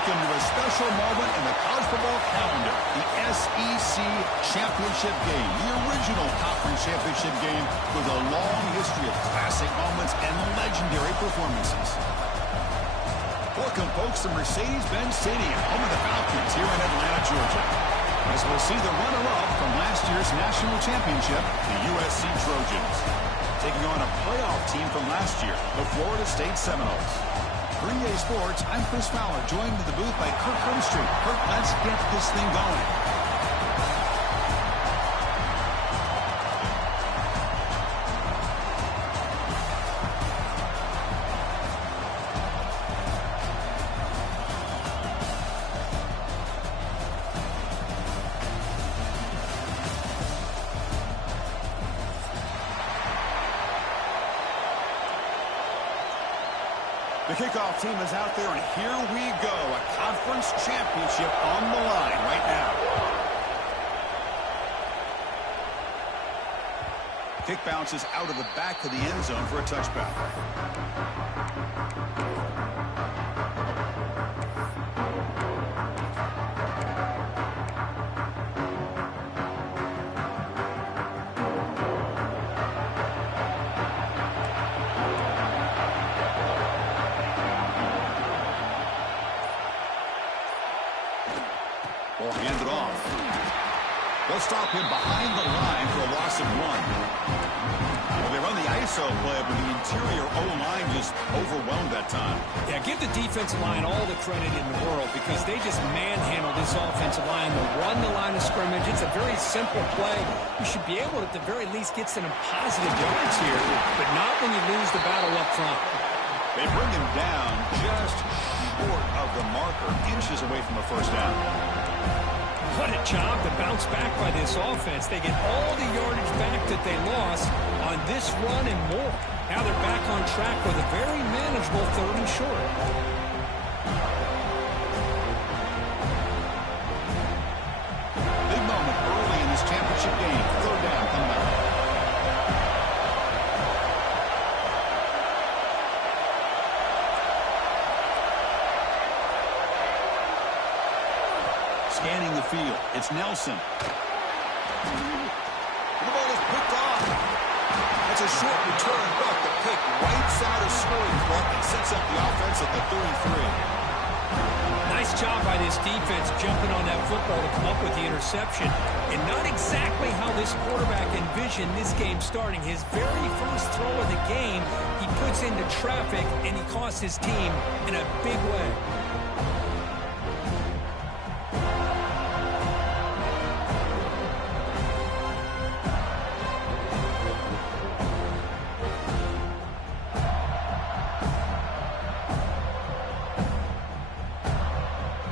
Welcome to a special moment in the college football calendar, the SEC Championship Game, the original conference championship game with a long history of classic moments and legendary performances. Welcome, folks, to Mercedes-Benz Stadium, home of the Falcons here in Atlanta, Georgia, as we'll see the runner-up from last year's national championship, the USC Trojans, taking on a playoff team from last year, the Florida State Seminoles. For EA Sports, I'm Chris Fowler, joined in the booth by Kirk Grimstreet. Kirk, let's get this thing going. The kickoff team is out there, and here we go. A conference championship on the line right now. Kick bounces out of the back of the end zone for a touchback. Ball handed off. They'll stop him behind the line for a loss of 1. Well, they run the ISO play, but the interior O-line just overwhelmed that time. Yeah, give the defensive line all the credit in the world because they just manhandle this offensive line. They'll run the line of scrimmage. It's a very simple play. You should be able to, at the very least, get some positive yards here, but not when you lose the battle up front. They bring him down just short of the marker, inches away from a first down. What a job to bounce back by this offense. They get all the yardage back that they lost on this run and more. Now they're back on track with a very manageable 3rd and short. Big moment early in this championship game. 3rd down coming up. Scanning the field, it's Nelson. The ball is picked off. That's a short return, but the pick right side of scoring front and sets up the offense at the 33. Nice job by this defense jumping on that football to come up with the interception. And not exactly how this quarterback envisioned this game starting. His very first throw of the game, he puts into traffic, and he costs his team in a big way.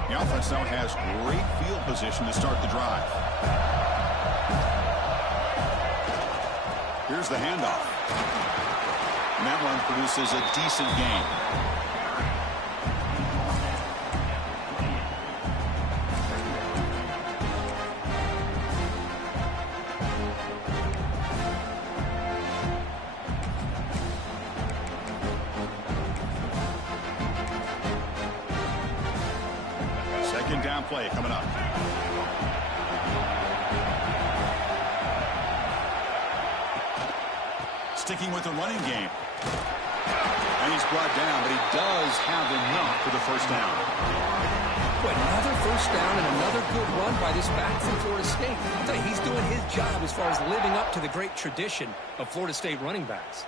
The offense now has great field position to start the drive. Here's the handoff. And that one produces a decent gain. Second down play coming up. Sticking with the running game. And he's brought down, but he does have enough for the first down. But another first down and another good run by this back from Florida State. I'll tell you, he's doing his job as far as living up to the great tradition of Florida State running backs.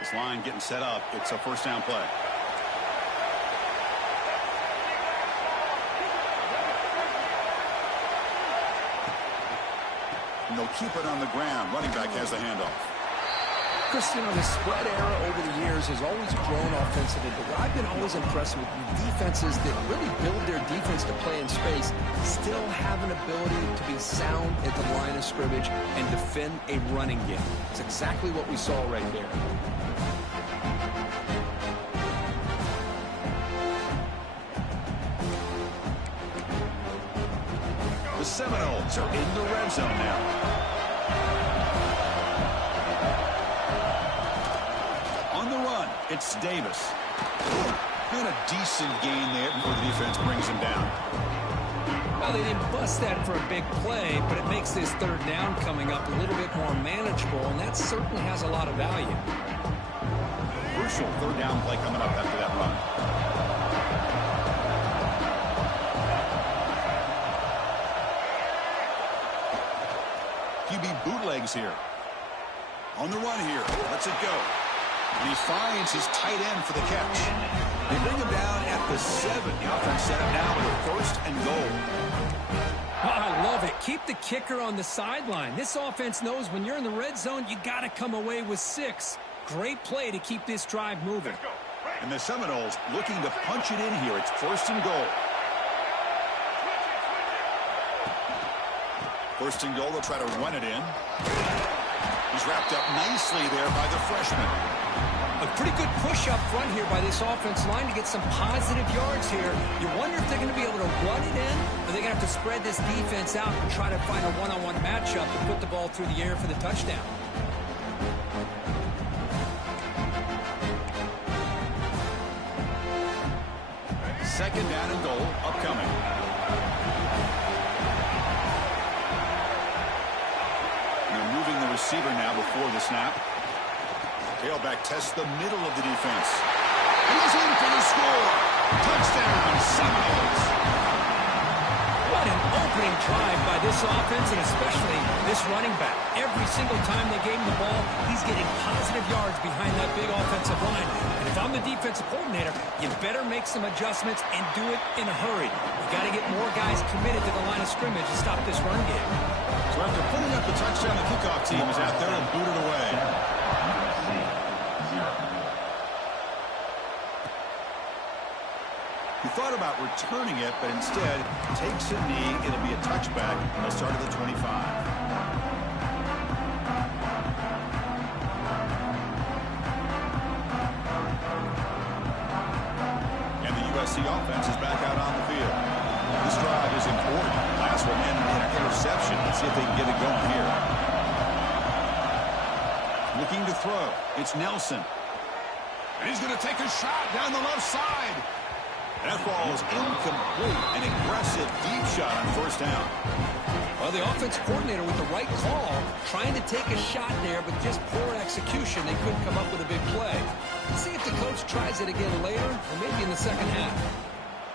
This line getting set up. It's a first down play. And they'll keep it on the ground. Running back has the handoff. Christian, the spread era over the years has always grown offensively, but what I've been always impressed with defenses that really build their defense to play in space still have an ability to be sound at the line of scrimmage and defend a running game. It's exactly what we saw right there. The Seminoles are in the red zone now. On the run, it's Davis. And a decent gain there before the defense brings him down. Well, they didn't bust that for a big play, but it makes this third down coming up a little bit more manageable, and that certainly has a lot of value. Crucial third down play coming up after that run. QB bootlegs here. On the run here. Lets it go. And he finds his tight end for the catch. They bring him down at the 7. The offense set up now with a first and goal. Oh, I love it. Keep the kicker on the sideline. This offense knows when you're in the red zone, you got to come away with 6. Great play to keep this drive moving. And the Seminoles looking to punch it in here. It's first and goal. First and goal, they'll try to run it in. He's wrapped up nicely there by the freshman. A pretty good push up front here by this offense line to get some positive yards here. You wonder if they're going to be able to run it in, or they're going to have to spread this defense out and try to find a one-on-one matchup to put the ball through the air for the touchdown. Second down and goal upcoming. They're moving the receiver now before the snap. Tailback tests the middle of the defense. He's in for the score. Touchdown, Seminoles. What an opening drive by this offense, and especially this running back. Every single time they gave him the ball, he's getting positive yards behind that big offensive line. And if I'm the defensive coordinator, you better make some adjustments and do it in a hurry. You got to get more guys committed to the line of scrimmage to stop this run game. So after putting up the touchdown, the kickoff team is out there and booted away. He thought about returning it, but instead takes a knee. It'll be a touchback. They'll start at the 25. And the USC offense is back out on the field. This drive is important. Last one ended in an interception. Let's see if they can get it going here. Looking to throw. It's Nelson. And he's going to take a shot down the left side. That ball is incomplete. An aggressive deep shot on first down. Well, the offensive coordinator with the right call, trying to take a shot there, but just poor execution. They couldn't come up with a big play. Let's see if the coach tries it again later, or maybe in the second half.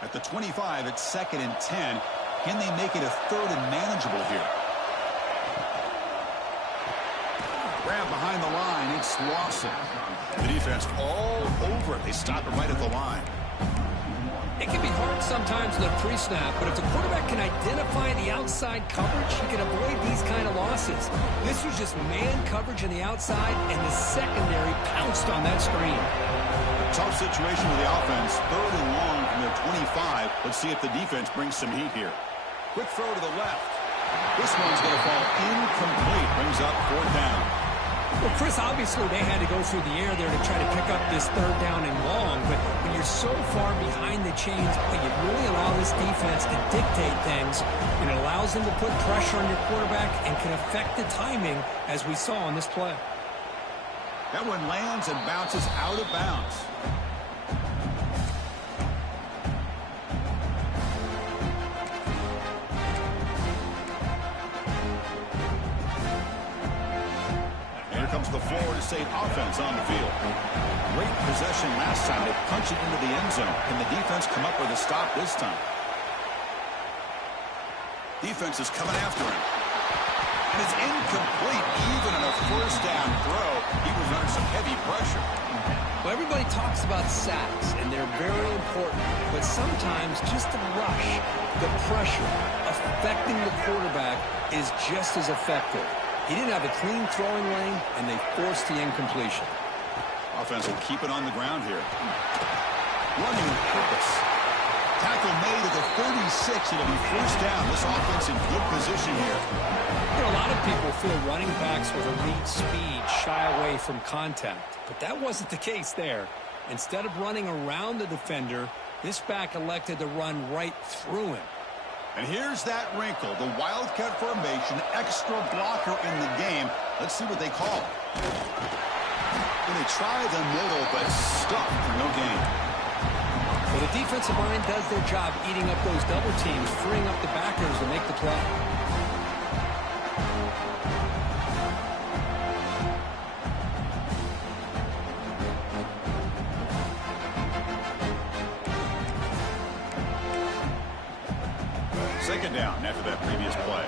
At the 25, it's 2nd and 10. Can they make it a 3rd and manageable here? Grab behind the line. It's Lawson. The defense all over it. They stop it right at the line. It can be hard sometimes in the pre-snap, but if the quarterback can identify the outside coverage, he can avoid these kind of losses. This was just man coverage on the outside, and the secondary pounced on that screen. Tough situation with the offense. 3rd and long from their 25. Let's see if the defense brings some heat here. Quick throw to the left. This one's going to fall incomplete. Brings up 4th down. Well, Chris, obviously they had to go through the air there to try to pick up this 3rd down and long, but when you're so far behind the chains, you really allow this defense to dictate things, and it allows them to put pressure on your quarterback and can affect the timing, as we saw on this play. That one lands and bounces out of bounds. Comes the Florida State offense on the field. Great possession last time. They punched it into the end zone. Can the defense come up with a stop this time? Defense is coming after him. And it's incomplete. Even on a first down throw, he was under some heavy pressure. Well, everybody talks about sacks, and they're very important. But sometimes just the rush, the pressure, affecting the quarterback is just as effective. He didn't have a clean throwing lane, and they forced the incompletion. Offense will keep it on the ground here. Running with purpose. Tackle made at the 36. It'll be first down. This offense in good position here. You know, a lot of people feel running backs with elite speed shy away from contact, but that wasn't the case there. Instead of running around the defender, this back elected to run right through him. And here's that wrinkle, the Wildcat formation, extra blocker in the game. Let's see what they call. And they try the middle, but stuck for no gain. Well, the defensive line does their job eating up those double teams, freeing up the backers to make the play. Second down after that previous play.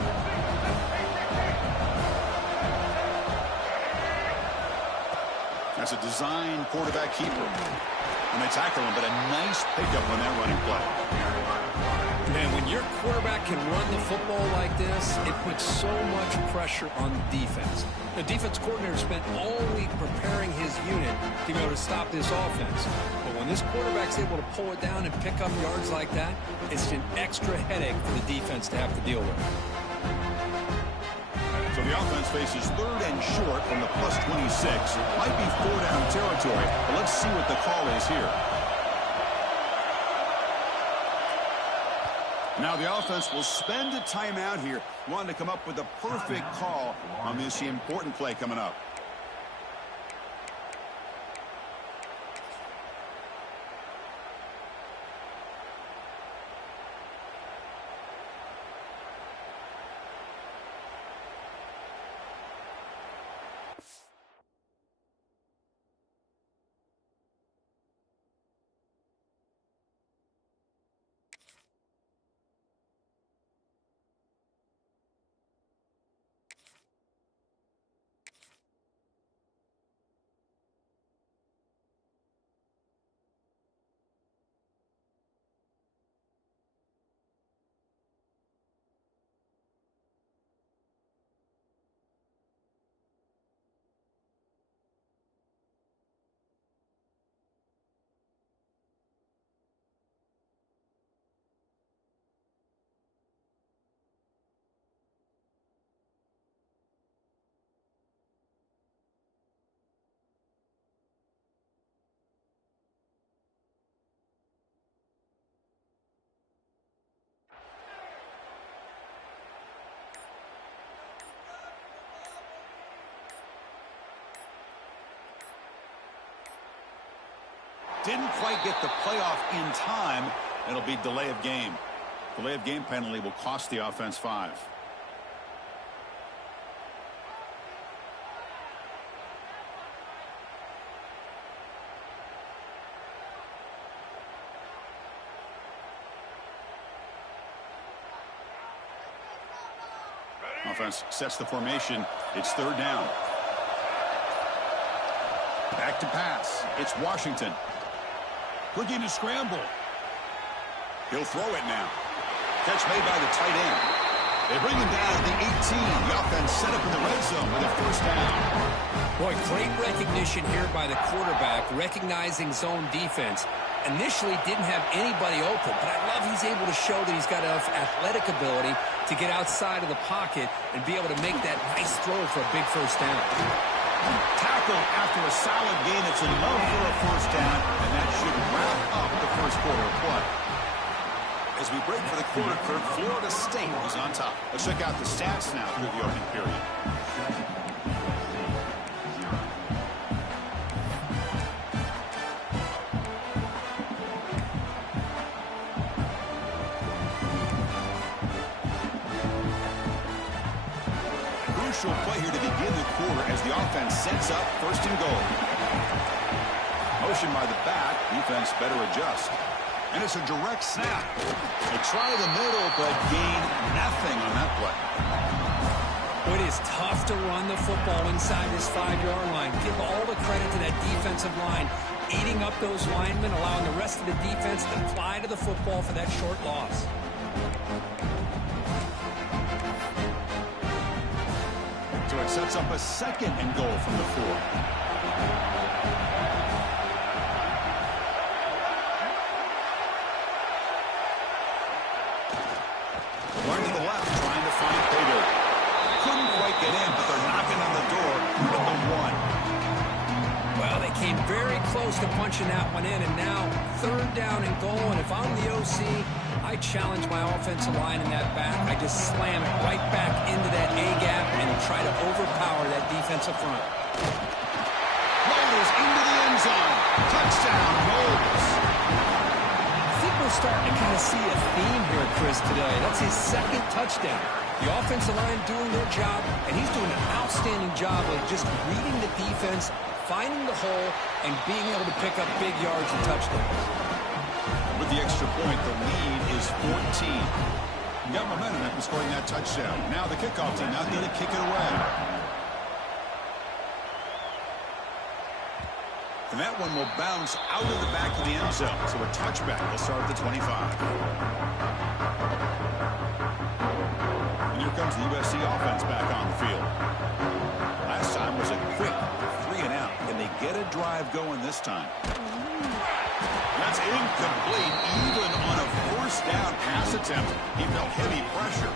That's a design quarterback keeper. And they tackle him, but a nice pickup on that running play. Man, when your quarterback can run the football like this, it puts so much pressure on the defense. The defense coordinator spent all week preparing his unit to be able to stop this offense. But when this quarterback's able to pull it down and pick up yards like that, it's an extra headache for the defense to have to deal with. So the offense faces third and short from the +26. Might be 4-down territory, but let's see what the call is here. Now the offense will spend a timeout here, wanting to come up with a perfect call on this important play coming up. Didn't quite get the playoff in time. It'll be delay of game. Delay of game penalty will cost the offense 5. Offense sets the formation. It's third down. Back to pass. It's Washington. Looking to scramble. He'll throw it now. Catch made by the tight end. They bring him down at the 18. The offense set up in the red zone with a first down. Boy, great recognition here by the quarterback, recognizing zone defense. Initially didn't have anybody open, but I love he's able to show that he's got enough athletic ability to get outside of the pocket and be able to make that nice throw for a big first down. Tackle after a solid gain. It's enough for a first down, and that should wrap up the first quarter of play. As we break for the quarter, Kirk, Florida State is on top. Let's check out the stats now through the opening period. Crucial play here to begin the quarter as the offense sets up first and goal. Motion by the back. Defense better adjust. And it's a direct snap. They try the middle, but gain nothing on that play. It is tough to run the football inside this 5-yard line. Give all the credit to that defensive line, eating up those linemen, allowing the rest of the defense to fly to the football for that short loss. So it sets up a second and goal from the 4. Run to the left, trying to find paydirt. Couldn't quite get in, but they're knocking on the door at the 1. Well, they came very close to punching that one in, and now third down and goal. And if I'm the OC, I challenge my offensive line in that back. I just slam it right back into that A-gap and try to overpower that defensive front. Rolls into the end zone. Touchdown, Rolls. I think we're starting to kind of see a theme here, Chris, today. That's his second touchdown. The offensive line doing their job, and he's doing an outstanding job of just reading the defense, finding the hole, and being able to pick up big yards and touchdowns. With the extra point, the lead is 14. You got momentum after scoring that touchdown. Now the kickoff team out there to kick it away. And that one will bounce out of the back of the end zone. So a touchback will start at the 25. And here comes the USC offense back on the field. Last time was a quick 3 and out. Can they get a drive going this time? That's incomplete, even on a first down pass attempt. He felt heavy pressure.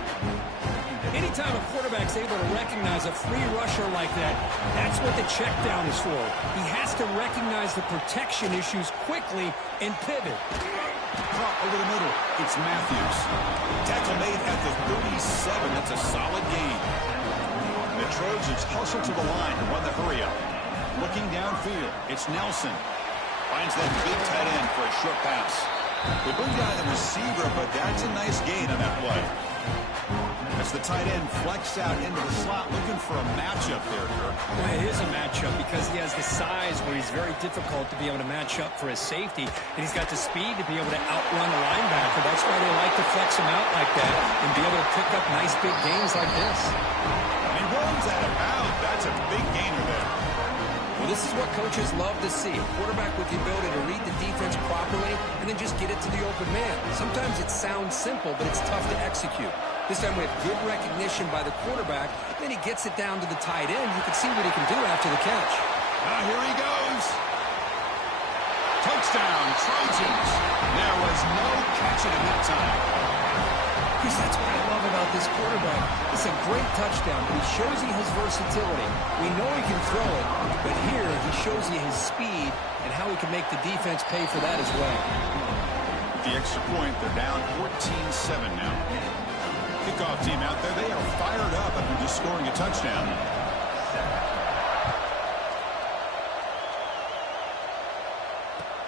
Anytime a quarterback's able to recognize a free rusher like that, that's what the check down is for. He has to recognize the protection issues quickly and pivot. Caught over the middle. It's Matthews. Tackle made at the 37. That's a solid gain. The Trojans hustle to the line to run the hurry up. Looking downfield, it's Nelson. Finds that big tight end for a short pass. They bring down the receiver, but that's a nice gain on that play. As the tight end flexed out into the slot, looking for a matchup there, Kirk. Well, it is a matchup because he has the size where he's very difficult to be able to match up for his safety, and he's got the speed to be able to outrun a linebacker. That's why they like to flex him out like that and be able to pick up nice big gains like this. And he runs out of bounds. That's a big gainer there. Well, this is what coaches love to see. A quarterback with the ability to read the defense properly and then just get it to the open man. Sometimes it sounds simple, but it's tough to execute. This time we have good recognition by the quarterback. Then he gets it down to the tight end. You can see what he can do after the catch. Here he goes. Touchdown, Trojans. There was no catching him that time. Because that's what I love about this quarterback. It's a great touchdown, but he shows you his versatility. We know he can throw it, but here he shows you his speed and how he can make the defense pay for that as well. The extra point, they're down 14-7 now. Kickoff team out there, they are fired up after just scoring a touchdown.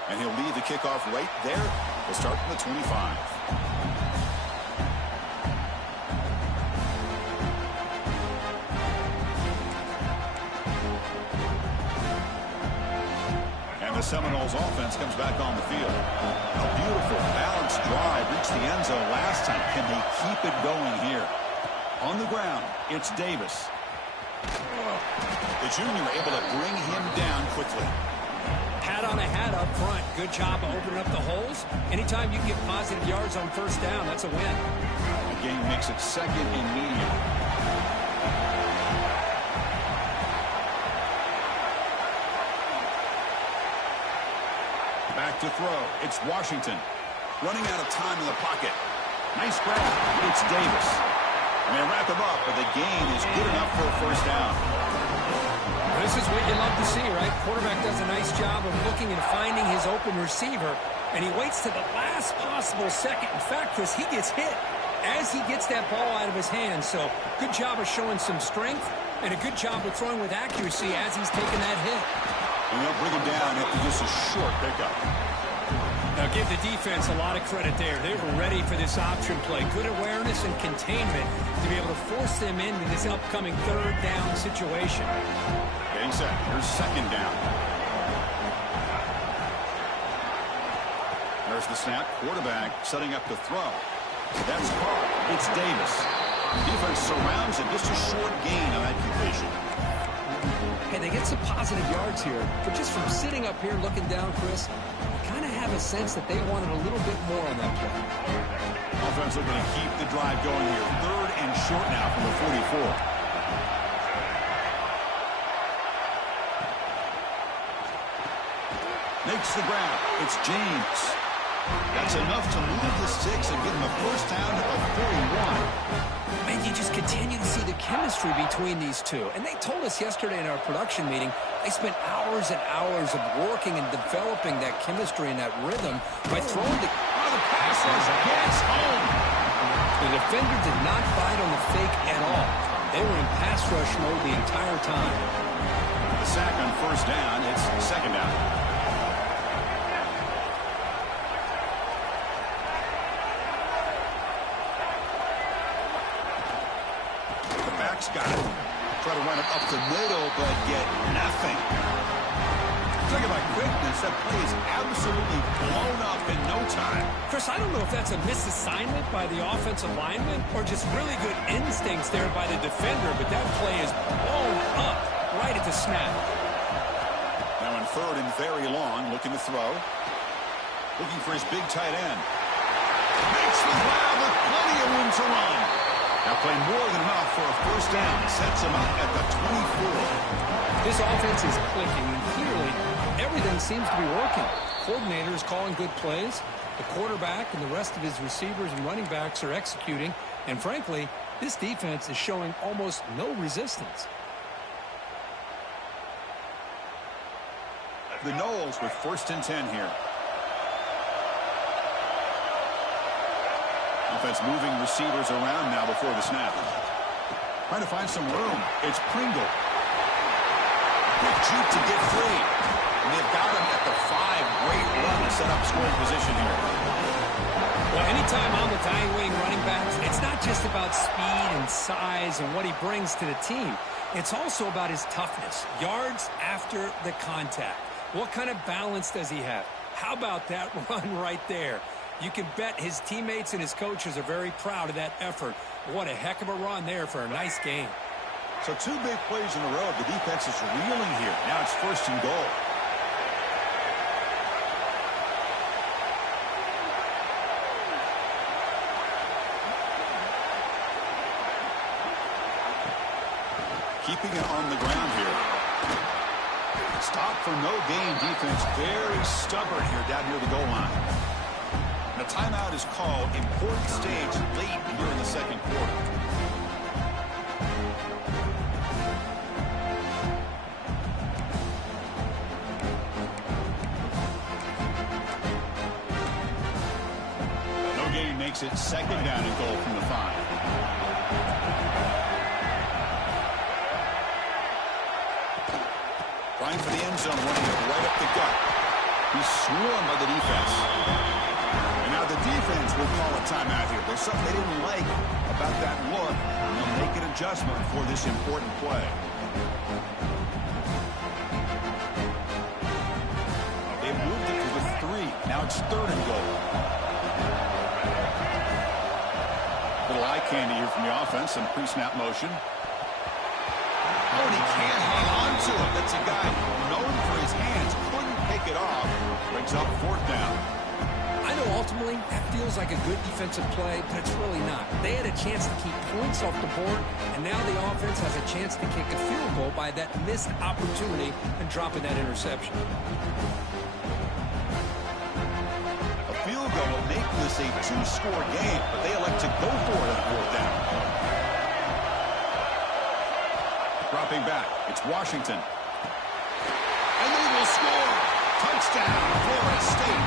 And he'll lead the kickoff right there. We'll start from the 25. The Seminoles offense comes back on the field. A beautiful balanced drive reached the end zone last time. Can they keep it going here? On the ground, it's Davis. The junior able to bring him down quickly. Pat on a hat up front. Good job of opening up the holes. Anytime you can get positive yards on first down, that's a win. The game makes it second and medium. Back to throw. It's Washington. Running out of time in the pocket. Nice grab. It's Davis. And they wrap him up, but the gain is good enough for a first down. This is what you love to see, right? Quarterback does a nice job of looking and finding his open receiver, and he waits to the last possible second. In fact, Chris, he gets hit as he gets that ball out of his hands. So good job of showing some strength and a good job of throwing with accuracy as he's taking that hit. And they'll bring him down after just a short pickup. Now give the defense a lot of credit there. They were ready for this option play. Good awareness and containment to be able to force them into this upcoming third down situation. Getting set. Here's second down. There's the snap. Quarterback setting up the throw. That's caught. It's Davis. Defense surrounds it. Just a short gain on that completion. Hey, they get some positive yards here, but just from sitting up here looking down, Chris, you kind of have a sense that they wanted a little bit more on that play. Offense looking to keep the drive going here. Third and short now from the 44. Makes the grab. It's James. That's enough to move the sticks and give him a first down to the 41. And you just continue to see the chemistry between these two. And they told us yesterday in our production meeting, they spent hours and hours of working and developing that chemistry and that rhythm by throwing the... Oh, the pass rush gets home. The defender did not bite on the fake at all. They were in pass rush mode the entire time. The sack on first down. It's second down. The back's got it. Try to run it up the middle, but get nothing. Talking about quickness, that play is absolutely blown up in no time. Chris, I don't know if that's a misassignment by the offensive lineman or just really good instincts there by the defender, but that play is blown up right at the snap. Now in third and very long, looking to throw. Looking for his big tight end. Makes the grab with plenty of room to run. Now play more than enough for a first down. Sets him up at the 24. This offense is clicking, and clearly everything seems to be working. Coordinator is calling good plays. The quarterback and the rest of his receivers and running backs are executing. And frankly, this defense is showing almost no resistance. The Knowles with first and 10 here. Offense moving receivers around now before the snap. Trying to find some room. It's Pringle. Quick juke to get free. And they've got him at the 5. Great run to set up scoring position here. Well, anytime I'm evaluating running backs, it's not just about speed and size and what he brings to the team. It's also about his toughness. Yards after the contact. What kind of balance does he have? How about that run right there? You can bet his teammates and his coaches are very proud of that effort. What a heck of a run there for a nice game. So 2 big plays in a row. The defense is reeling here. Now it's first and goal. Keeping it on the ground here. Stop for no gain defense. Very stubborn here down near the goal line. The timeout is called. Important stage late here in the second quarter. No gain makes it second down and goal from the 5. Trying for the end zone, running it right up the gut. He's swarmed by the defense. And now the defense will call a timeout here. There's something they didn't like about that look, and they'll make an adjustment for this important play. They moved it to the 3. Now it's third and goal. Little eye candy here from the offense and pre-snap motion. Oh, and he can't hang on to it. That's a guy known for his hands. Couldn't pick it off. Brings up fourth down. I know ultimately that feels like a good defensive play, but it's really not. They had a chance to keep points off the board, and now the offense has a chance to kick a field goal by that missed opportunity and dropping that interception. A field goal will make this a 2-score game, but they elect to go for it on fourth down. Dropping back, it's Washington. And they will score. Touchdown, Florida State.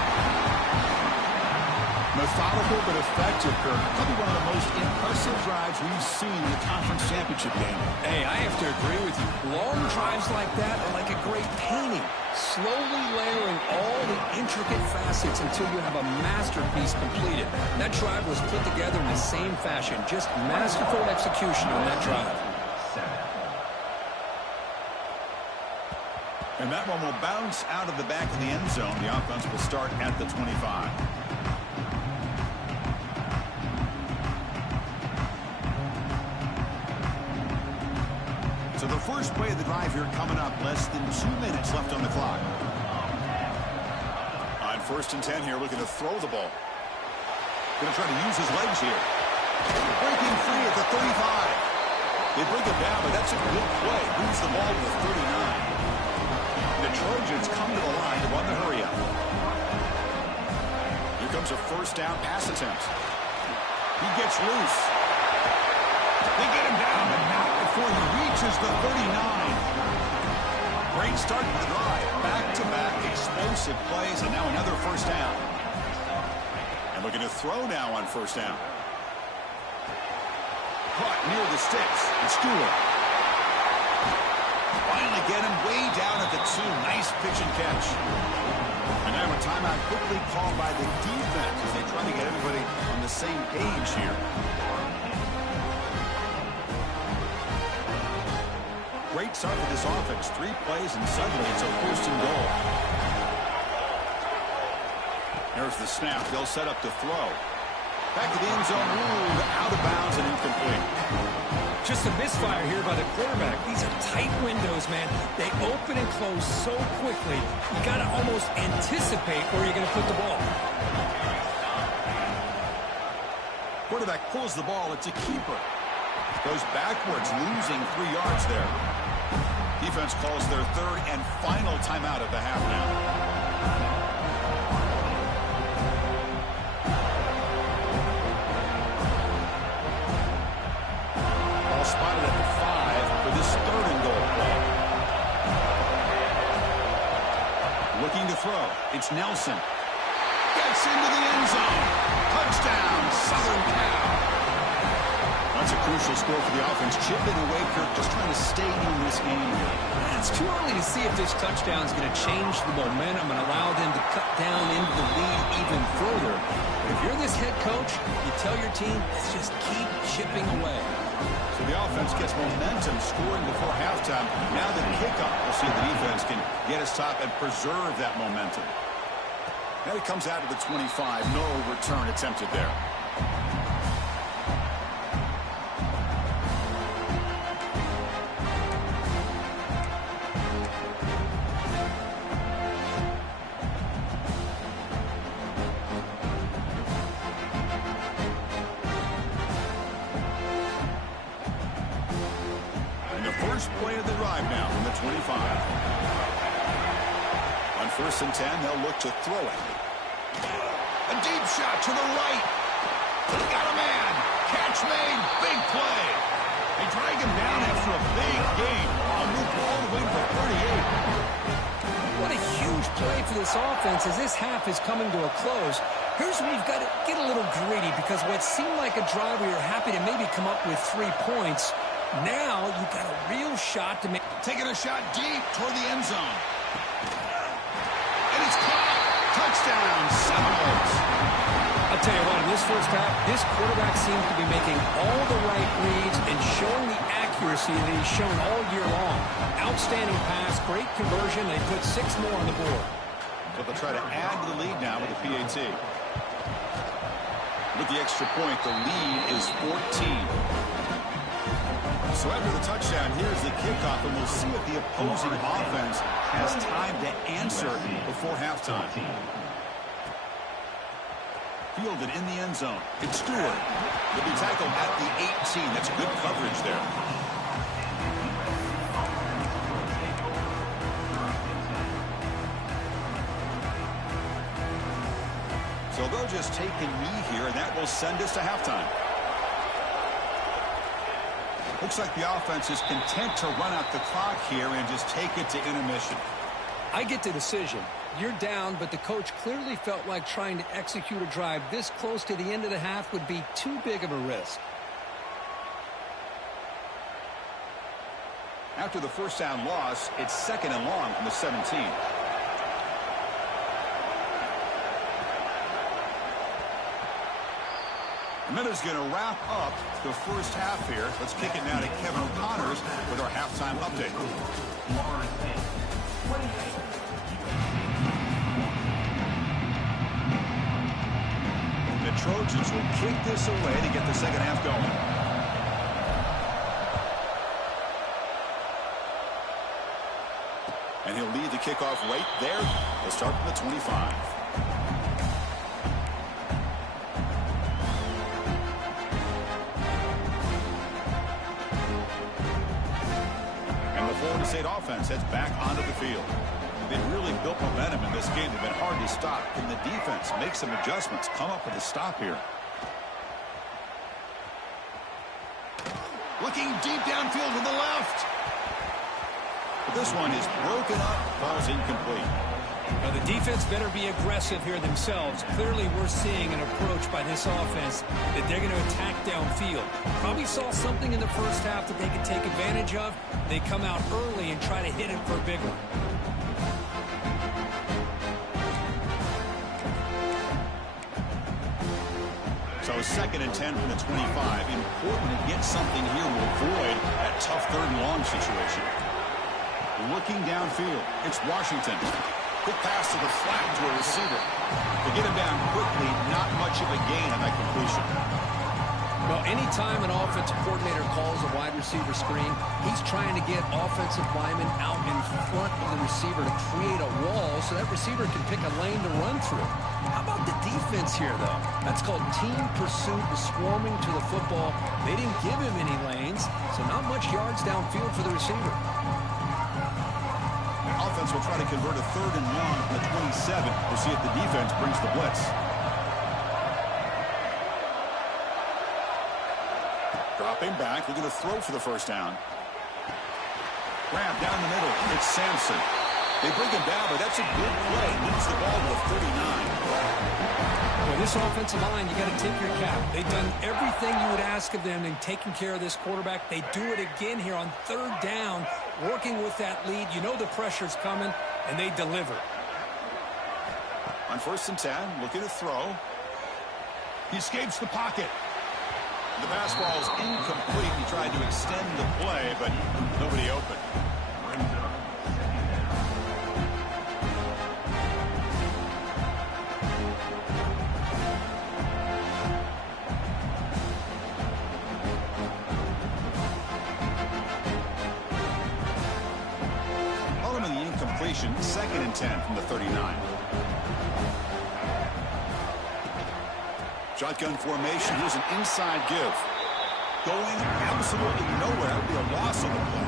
Methodical but effective, Kirk. Probably one of the most impressive drives we've seen in the conference championship game. Hey, I have to agree with you. Long drives like that are like a great painting. Slowly layering all the intricate facets until you have a masterpiece completed. That drive was put together in the same fashion. Just masterful execution on that drive. And that one will bounce out of the back of the end zone. The offense will start at the 25. So the first play of the drive here coming up. Less than 2 minutes left on the clock. On first and 10 here, looking to throw the ball. Going to try to use his legs here. Breaking free at the 35. They bring him down, but that's a good play. Moves the ball to the 39. The Trojans come to the line to run the hurry up. Here comes a first down pass attempt. He gets loose. They get him down, but not before he reaches the 39. Great start to the drive. Back-to-back explosive plays, and now another first down. And Looking to throw now on first down. Caught near the sticks. It's Stewart. Finally get him way down at the 2. Nice pitch and catch. And now a timeout quickly called by the defense as they try to get everybody on the same page here. Great start for this offense. 3 plays and suddenly it's a 1st and goal. There's the snap. They'll set up to throw. Back to the end zone. Ruled out of bounds and incomplete. Just a misfire here by the quarterback. These are tight windows, man. They open and close so quickly. You got to almost anticipate where you're going to put the ball. Quarterback pulls the ball. It's a keeper. Goes backwards, losing 3 yards there. Defense calls their 3rd and final timeout of the half now. Spotted at the 5 for this 3rd and goal play. Looking to throw. It's Nelson. Gets into the end zone. Touchdown, Southern Cal. That's a crucial score for the offense. Chipping away, Kirk, just trying to stay in this game here. It's too early to see if this touchdown is going to change the momentum and allow them to cut down into the lead even further. But if you're this head coach, you tell your team, let's just keep chipping away. So the offense gets momentum scoring before halftime. Now the kickoff. We'll see if the defense can get a stop and preserve that momentum. And it comes out to the 25. No return attempted there. First play of the drive now from the 25. On 1st and 10, they'll look to throw it. A deep shot to the right. Got a man. Catch made. Big play. They drag him down after a big game. I'll move all the way to the 38. What a huge play for this offense as this half is coming to a close. Here's where you've got to get a little greedy because what seemed like a drive where you're happy to maybe come up with 3 points, now you've got a real shot to make. Taking a shot deep toward the end zone. And it's caught. Touchdown, Seminoles. I'll tell you what, in this first half, this quarterback seems to be making all the right reads and showing the accuracy that he's shown all year long. Outstanding pass, great conversion. They put 6 more on the board. But they'll try to add to the lead now with the PAT. With the extra point, the lead is 14. So after the touchdown, here's the kickoff, and we'll see if the opposing offense has time to answer before halftime. Fielded in the end zone. It's Stewart. He'll be tackled at the 18. That's good coverage there. So they'll just take a knee here, and that will send us to halftime. Looks like the offense is content to run out the clock here and just take it to intermission. I get the decision. You're down, but the coach clearly felt like trying to execute a drive this close to the end of the half would be too big of a risk. After the first down loss, it's 2nd and long from the 17. The minute's going to wrap up the first half here. Let's kick it now to Kevin O'Connors with our halftime update. The Trojans will kick this away to get the second half going. And he'll lead the kickoff right there. They'll start from the 25. State offense heads back onto the field. They've really built momentum in this game. They've been hard to stop. Can the defense make some adjustments, come up with a stop here? Looking deep downfield to the left. But this one is broken up, falls incomplete. Now, the defense better be aggressive here themselves. Clearly, we're seeing an approach by this offense that they're going to attack downfield. Probably saw something in the first half that they could take advantage of. They come out early and try to hit it for a big one. So 2nd and 10 from the 25. Important to get something here to avoid that tough 3rd and long situation. Looking downfield, it's Washington. Quick pass to the flat to a receiver. They get him down quickly, not much of a gain on that completion. Well, anytime an offensive coordinator calls a wide receiver screen, he's trying to get offensive linemen out in front of the receiver to create a wall so that receiver can pick a lane to run through. How about the defense here, though? That's called team pursuit, the swarming to the football. They didn't give him any lanes, so not much yards downfield for the receiver. Offense will try to convert a 3rd and long from the 27. We'll see if the defense brings the blitz. Dropping back, looking to throw for the 1st down. Grab down the middle. It's Sampson. They bring him down, but that's a good play. Leads the ball to the 39. Well, this offensive line, you got to tip your cap. They've done everything you would ask of them in taking care of this quarterback. They do it again here on 3rd down, working with that lead. You know the pressure's coming, and they deliver. On 1st and 10, looking to throw. He escapes the pocket. The pass ball is incomplete. He tried to extend the play, but nobody open. Incompletion, 2nd and 10 from the 39. Shotgun formation. Here's an inside give. Going absolutely nowhere. That would be a loss on the play.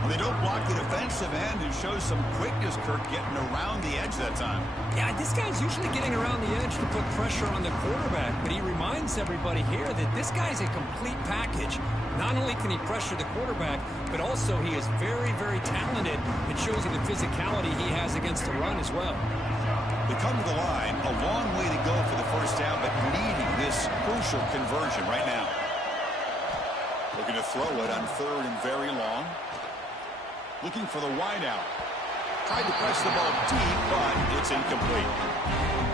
Well, they don't block the defensive end, who shows some quickness, Kirk, getting around the edge that time. Yeah, this guy's usually getting around the edge to put pressure on the quarterback, but he reminds everybody here that this guy's a complete package. Not only can he pressure the quarterback, but also he is very, very talented. It shows you the physicality he has against the run as well. They come to the line, a long way to go for the 1st down, but needing this crucial conversion right now. Looking to throw it on 3rd and very long. Looking for the wideout. Tried to press the ball deep, but it's incomplete.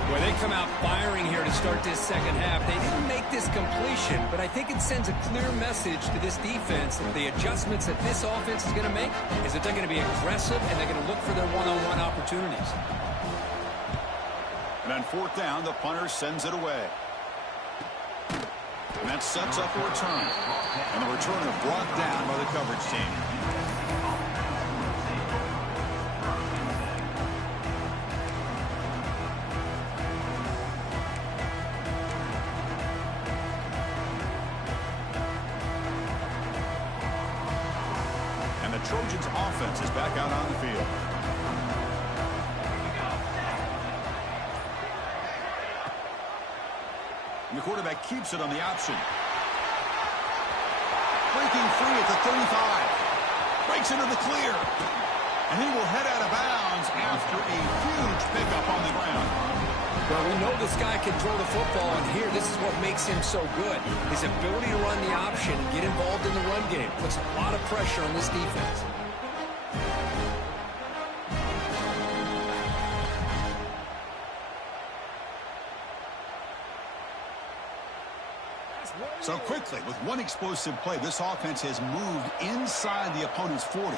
Boy, they come out firing here to start this 2nd half. They didn't make this completion, but I think it sends a clear message to this defense that the adjustments that this offense is going to make is that they're going to be aggressive and they're going to look for their one-on-one opportunities. And on 4th down, the punter sends it away. And that sets up a return. And the returner brought down by the coverage team. And the Trojans' offense is back out on the field. And the quarterback keeps it on the option. Breaking free at the 35. Breaks into the clear. And he will head out of bounds after a huge pickup on the ground. Well, we know this guy can throw the football, and here, this is what makes him so good. His ability to run the option and get involved in the run game puts a lot of pressure on this defense. So quickly, with one explosive play, this offense has moved inside the opponent's 40.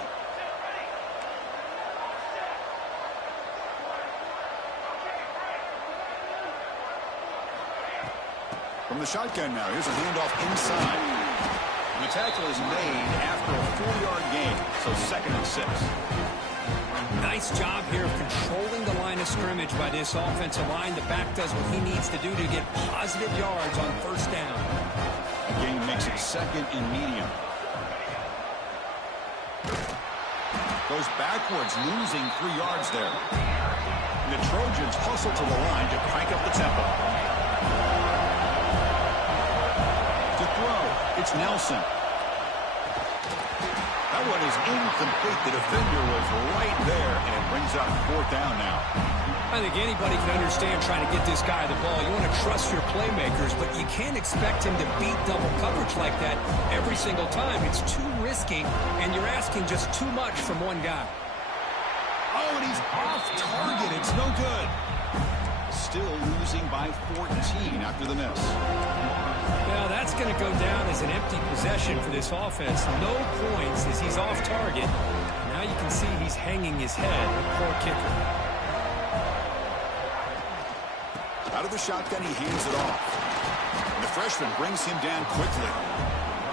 From the shotgun now, here's a handoff inside. And the tackle is made after a 4-yard gain, so 2nd and 6. Nice job here of controlling the line of scrimmage by this offensive line. The back does what he needs to do to get positive yards on 1st down. A gain makes it 2nd and medium. Goes backwards, losing 3 yards there. And the Trojans hustle to the line to crank up the tempo. To throw, it's Nelson. That That one is incomplete. The defender was right there, and it brings up 4th down now. I think anybody can understand trying to get this guy the ball. You want to trust your playmakers, but you can't expect him to beat double coverage like that every single time. It's too risky, and you're asking just too much from one guy. Oh, and he's off target. It's no good. Still losing by 14 after the miss. Well, that's going to go down as an empty possession for this offense. No points as he's off target. Now you can see he's hanging his head. A poor kicker. Out of the shotgun, he hands it off. And the freshman brings him down quickly.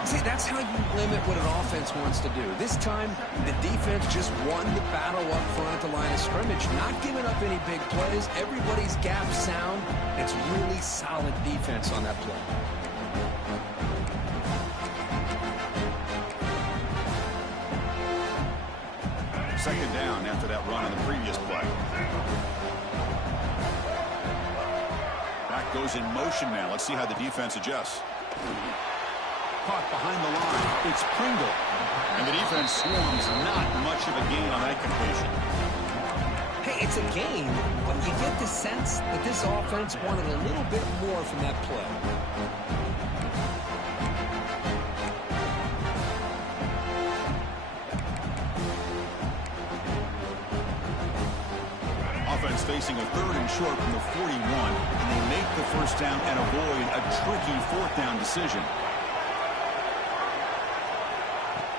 See, that's how you limit what an offense wants to do. This time, the defense just won the battle up front at the line of scrimmage, not giving up any big plays. Everybody's gap sound. It's really solid defense on that play. Second down after that run on the previous play. Back goes in motion now. Let's see how the defense adjusts. Caught behind the line. It's Pringle. And the defense swarms. Not much of a gain on that completion. Hey, it's a game, but you get the sense that this offense wanted a little bit more from that play. Offense facing a 3rd and short from the 41, and they make the first down and avoid a tricky 4th down decision.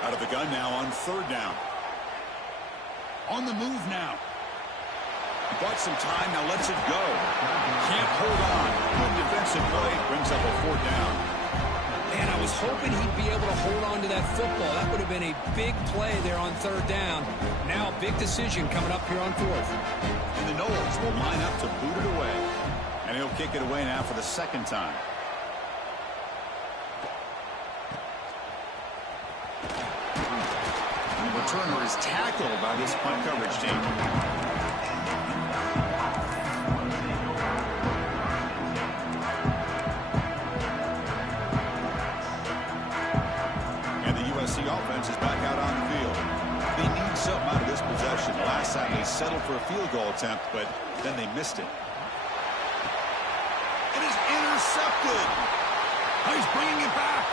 Out of the gun now on 3rd down. On the move now. He bought some time, now lets it go. Can't hold on. Good defensive play, brings up a 4th down. Man, I was hoping he'd be able to hold on to that football. That would have been a big play there on 3rd down. Now a big decision coming up here on 4th. And the Knowles will line up to boot it away. And he'll kick it away now for the 2nd time. And the returner is tackled by this punt coverage team. The offense is back out on the field. They need something out of this possession. The last time they settled for a field goal attempt, but then they missed it. It is intercepted. Oh, he's bringing it back.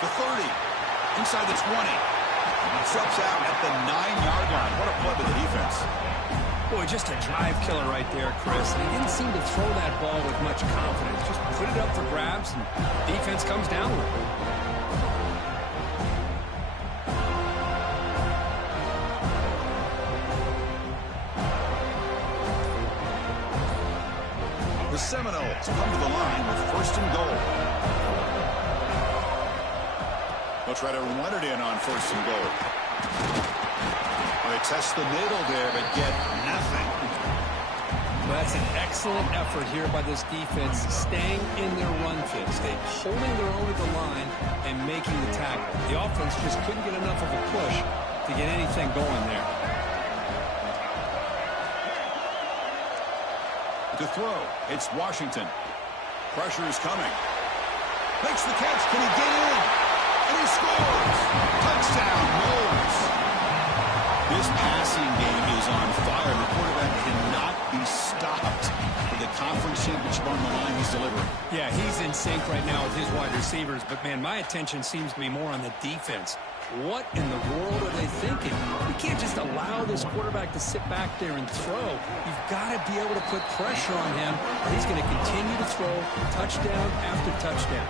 The 30. Inside the 20. Drops out at the 9-yard line. What a play by the defense. Boy, just a drive killer right there, Chris. And he didn't seem to throw that ball with much confidence. Just put it up for grabs, and defense comes down with it. The Seminoles come to the line with 1st and goal. They'll try to run it in on 1st and goal. Well, they test the middle there, but get nothing. Well, that's an excellent effort here by this defense, staying in their run fit, staying holding their own at the line and making the tackle. The offense just couldn't get enough of a push to get anything going there. To throw, it's Washington. Pressure is coming. Makes the catch. Can he get in? And he scores. Touchdown, Knowles. This passing game is on fire. The quarterback cannot be stopped. For the conference championship on the line he's delivering. Yeah, he's in sync right now with his wide receivers. But, man, my attention seems to be more on the defense. What in the world are they thinking? We can't just allow this quarterback to sit back there and throw. You've got to be able to put pressure on him, or he's going to continue to throw touchdown after touchdown.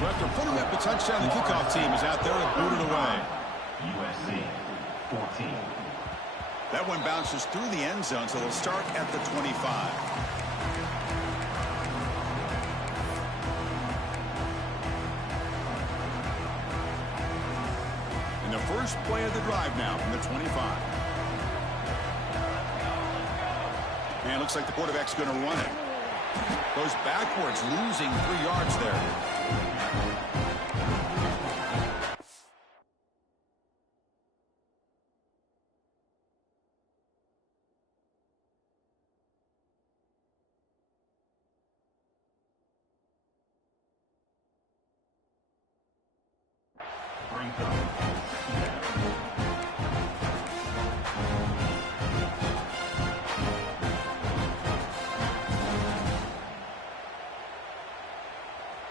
So after putting up a touchdown, the kickoff team is out there to boot it away. USC 14. That one bounces through the end zone, so they'll start at the 25. First play of the drive now from the 25. And looks like the quarterback's going to run it. Goes backwards, losing 3 yards there.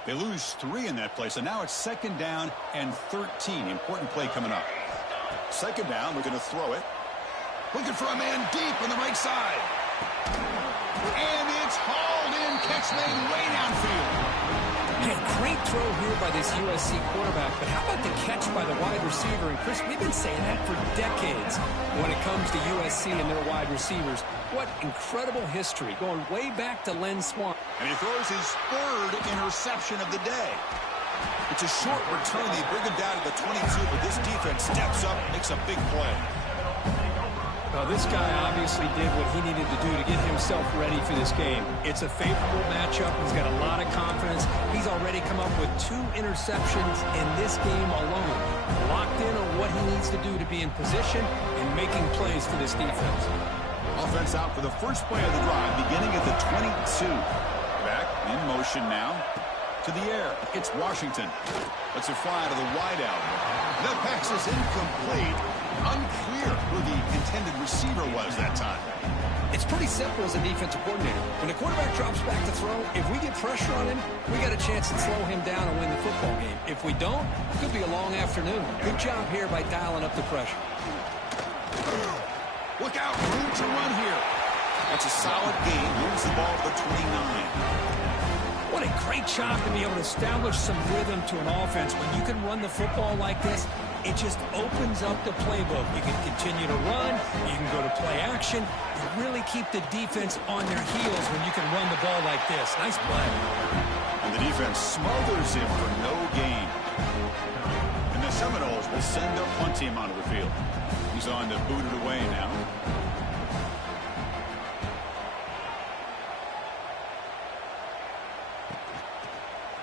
They lose 3 in that play, so now it's 2nd down and 13. Important play coming up. 2nd down, we're going to throw it. Looking for a man deep on the right side. And it's hauled in. Catch made way downfield. Hey, great throw here by this USC quarterback, but how about the catch by the wide receiver? And Chris, we've been saying that for decades when it comes to USC and their wide receivers. What incredible history, going way back to Len Swan. And he throws his 3rd interception of the day. It's a short return. They bring him down to the 22, but this defense steps up, makes a big play. Well, this guy obviously did what he needed to do to get himself ready for this game. It's a favorable matchup. He's got a lot of confidence. He's already come up with 2 interceptions in this game alone. Locked in on what he needs to do to be in position and making plays for this defense. Offense out for the first play of the drive, beginning at the 22. Back in motion now. To the air. It's Washington. Lets it fly to the wideout. The pass is incomplete. Unclear who the intended receiver was that time. It's pretty simple as a defensive coordinator. When the quarterback drops back to throw, if we get pressure on him, we got a chance to slow him down and win the football game. If we don't, it could be a long afternoon. Good job here by dialing up the pressure. Look out, room to run here. That's a solid gain. Moves the ball to the 29. What a great job to be able to establish some rhythm to an offense. When you can run the football like this, it just opens up the playbook. You can continue to run. You can go to play action. You really keep the defense on their heels when you can run the ball like this. Nice play. And the defense smothers him for no gain. And the Seminoles will send their punt team onto the field. He's on to boot it away now.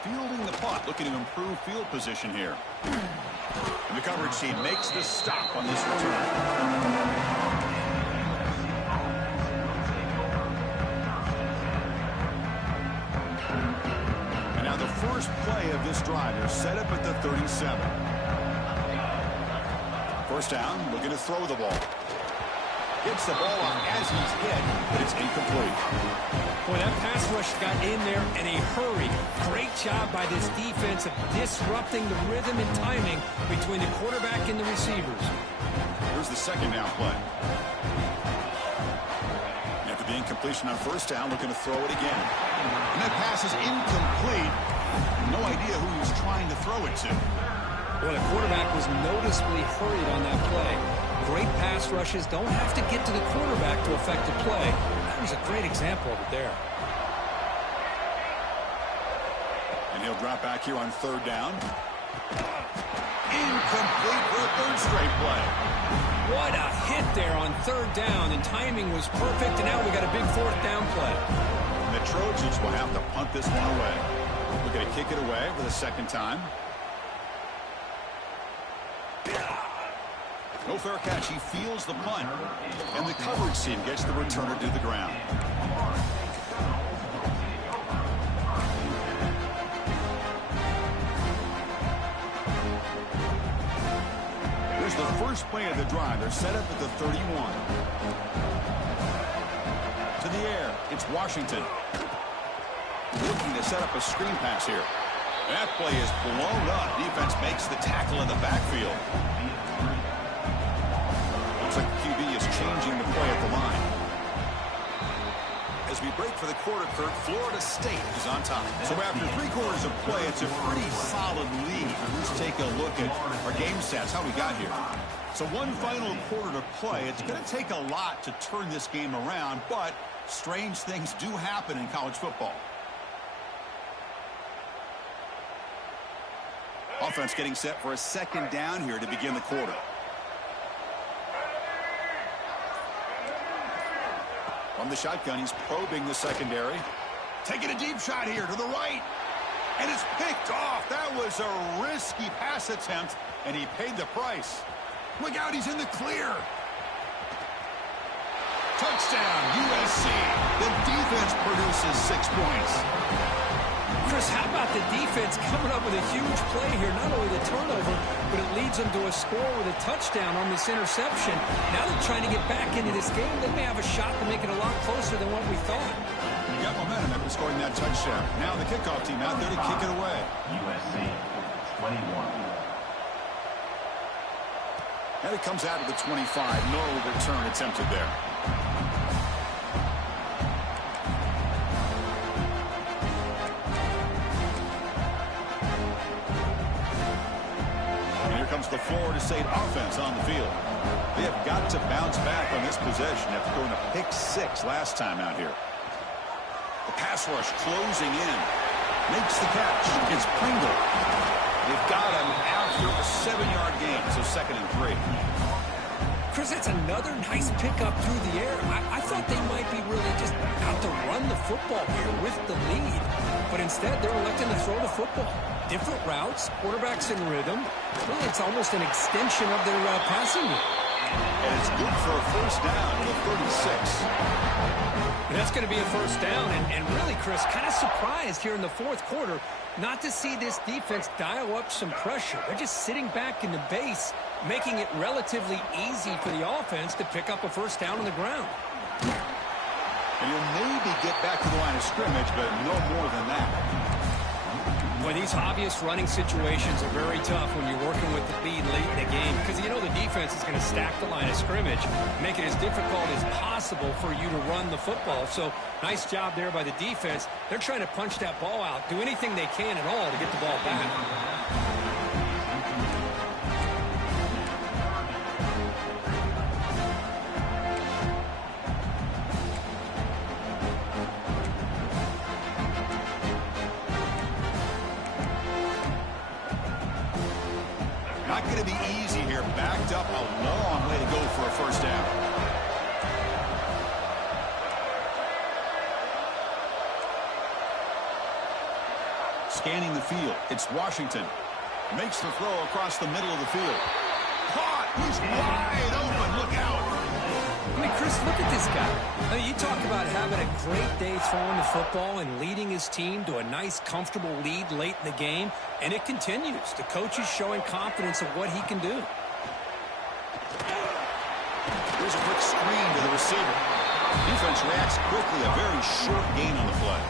Fielding the punt, looking to improve field position here. And the coverage team makes the stop on this return. And now the first play of this drive. They're set up at the 37. First down, looking to throw the ball. Gets the ball off as he's hit, but it's incomplete. Boy, that pass rush got in there in a hurry. Great job by this defense of disrupting the rhythm and timing between the quarterback and the receivers. Here's the 2nd down play. After the incompletion on first down, looking to throw it again. And that pass is incomplete. No idea who he was trying to throw it to. Well, the quarterback was noticeably hurried on that play. Great pass rushes don't have to get to the quarterback to affect the play. That was a great example of it there. And he'll drop back here on 3rd down. Incomplete for a 3rd straight play. What a hit there on 3rd down, and timing was perfect, and now we got a big 4th down play. And the Trojans will have to punt this one away. We're going to kick it away for the 2nd time. No fair catch. He feels the punt. And the coverage team gets the returner to the ground. Here's the first play of the drive. They're set up at the 31. To the air. It's Washington. Looking to set up a screen pass here. That play is blown up. Defense makes the tackle in the backfield. Looks like the QB is changing the play at the line. As we break for the quarter, Kurt, Florida State is on top. So after 3 quarters of play, it's a pretty solid lead. Let's take a look at our game stats, how we got here. So one final quarter to play. It's going to take a lot to turn this game around, but strange things do happen in college football. Offense getting set for a 2nd down here to begin the quarter. From the shotgun, he's probing the secondary. Taking a deep shot here to the right. And it's picked off. That was a risky pass attempt, and he paid the price. Look out, he's in the clear. Touchdown, USC. The defense produces 6 points. Chris, how about the defense coming up with a huge play here? Not only the turnover, but it leads them to a score with a touchdown on this interception. Now they're trying to get back into this game. They may have a shot to make it a lot closer than what we thought. You got momentum after scoring that touchdown. Now the kickoff team out there to kick it away. USC 21. And it comes out of the 25. No return attempted there. The Florida State offense on the field. They have got to bounce back on this possession after going a pick 6 last time out here. The pass rush closing in. Makes the catch. It's Pringle. They've got him after a 7-yard gain, so 2nd and 3. Chris, that's another nice pickup through the air. I thought they might be really just out to run the football here with the lead. But instead, they're electing to throw the football. Different routes, quarterbacks in rhythm. Really, it's almost an extension of their passing game. And it's good for a first down to the 36. And that's going to be a first down. And really, Chris, kind of surprised here in the fourth quarter not to see this defense dial up some pressure. They're just sitting back in the base, making it relatively easy for the offense to pick up a first down on the ground. And you'll maybe get back to the line of scrimmage, but no more than that. Boy, these obvious running situations are very tough when you're working with the lead late in the game because you know the defense is going to stack the line of scrimmage, make it as difficult as possible for you to run the football. So nice job there by the defense. They're trying to punch that ball out, do anything they can at all to get the ball back. Not going to be easy here. Backed up, a long way to go for a first down. Scanning the field, it's Washington. Makes the throw across the middle of the field. Caught! He's wide open. Look out! I mean, Chris, look at this guy. I mean, you talk about having a great day throwing the football and leading his team to a nice, comfortable lead late in the game, and it continues. The coach is showing confidence of what he can do. Here's a quick screen to the receiver. Defense reacts quickly. A very short gain on the play.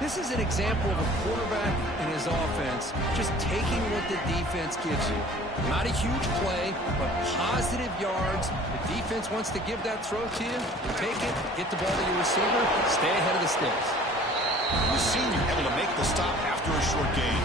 This is an example of a quarterback and his offense just taking what the defense gives you. Not a huge play, but positive yards. The defense wants to give that throw to you. You take it, get the ball to your receiver, stay ahead of the sticks. The senior able to make the stop after a short gain.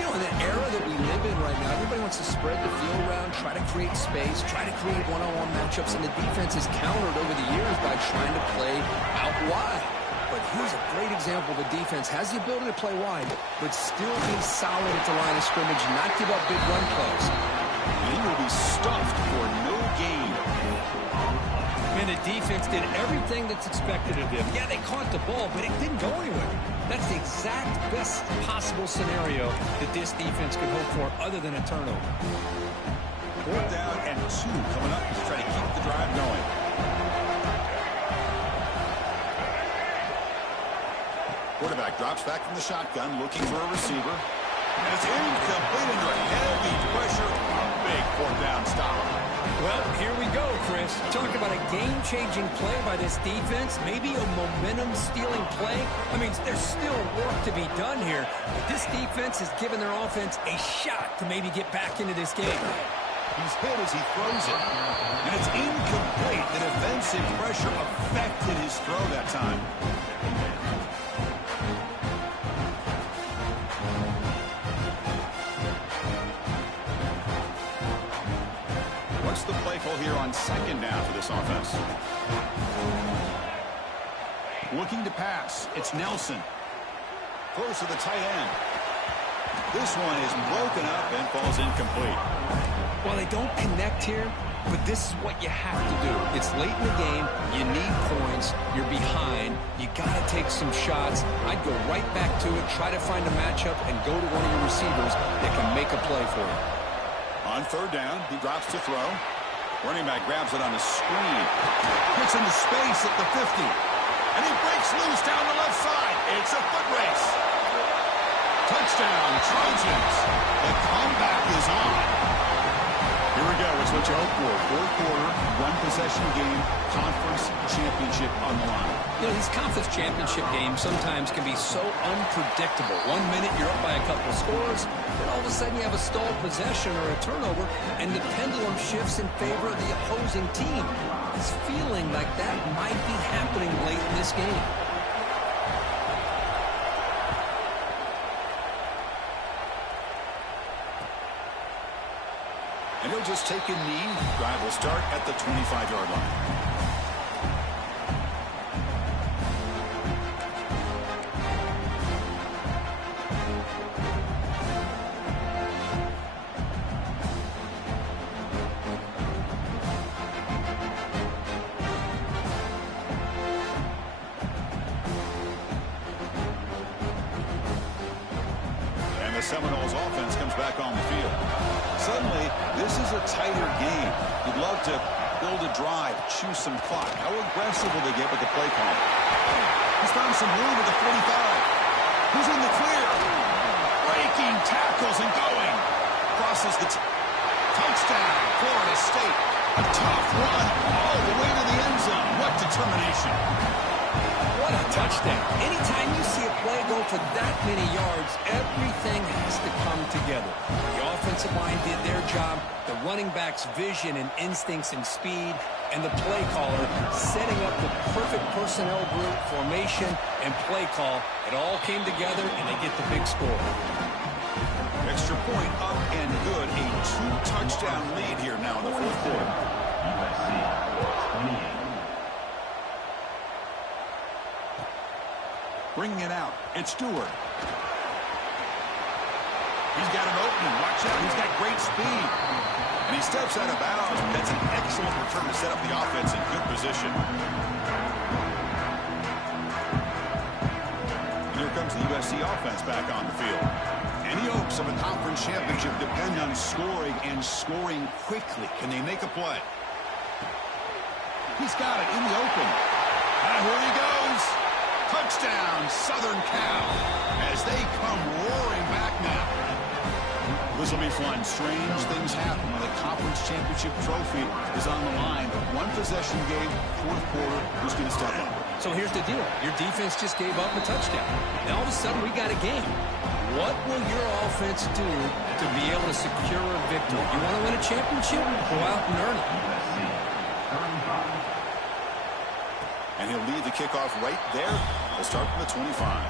You know, in the era that we live in right now, everybody wants to spread the field around, try to create space, try to create one-on-one matchups, and the defense has countered over the years by trying to play out wide. But here's a great example of a defense has the ability to play wide, but still be solid at the line of scrimmage, not give up big run plays. And he will be stuffed for no gain. And the defense did everything that's expected of them. Yeah, they caught the ball, but it didn't go anywhere. That's the exact best possible scenario that this defense could hope for other than a turnover. 4th down and 2 coming up to try to keep the drive going. Quarterback drops back from the shotgun, looking for a receiver. And it's incomplete under heavy pressure. A big 4th down stop. Well, here we go, Chris. Talk about a game-changing play by this defense. Maybe a momentum-stealing play. I mean, there's still work to be done here. But this defense has given their offense a shot to maybe get back into this game. He's hit as he throws it. And it's incomplete. The defensive pressure affected his throw that time. What's the play call here on 2nd down for this offense? Looking to pass. It's Nelson. Throws to the tight end. This one is broken up and falls incomplete. Well, they don't connect here, but this is what you have to do. It's late in the game. You need points. You're behind. You got to take some shots. I'd go right back to it, try to find a matchup, and go to one of your receivers that can make a play for you. On 3rd down, he drops to throw. Running back grabs it on a screen. Gets into space at the 50. And he breaks loose down the left side. It's a foot race. Touchdown, Trojans. The comeback is on. Here we go. It's what you hope for. Fourth quarter, one-possession game, conference championship on the line. You know, these conference championship games sometimes can be so unpredictable. 1 minute you're up by a couple of scores, then all of a sudden you have a stalled possession or a turnover, and the pendulum shifts in favor of the opposing team. It's feeling like that might be happening late in this game. And he'll just take a knee. Drive will start at the 25-yard line. And the Seminoles offense comes back on the field. Suddenly, this is a tighter game. You'd love to build a drive, choose some clock. How aggressive will they get with the play call? He's found some room at the 45. Who's in the clear? Breaking tackles and going. Crosses the touchdown, Florida State. A tough run all the way to the end zone. What determination. What a touchdown. Anytime you see a play go for that many yards, everything has to come together. The offensive line did their job, the running back's vision and instincts and speed, and the play caller setting up the perfect personnel group, formation, and play call. It all came together, and they get the big score. Extra point up and good. A 2-touchdown lead here now in the fourth quarter. USC 28. Bringing it out. It's Stewart. He's got an opening. Watch out. He's got great speed. And he steps out of bounds. That's an excellent return to set up the offense in good position. And here comes the USC offense back on the field. Any hopes of a conference championship depend on scoring and scoring quickly. Can they make a play? He's got it in the open. And here he goes. Touchdown, Southern Cal, as they come roaring back now. This will be fun. Strange things happen when the conference championship trophy is on the line. One-possession game, fourth quarter, who's going to step up? So here's the deal. Your defense just gave up a touchdown. Now all of a sudden we got a game. What will your offense do to be able to secure a victory? You want to win a championship? Go out and earn it. And he'll lead the kickoff right there. We'll start from the 25.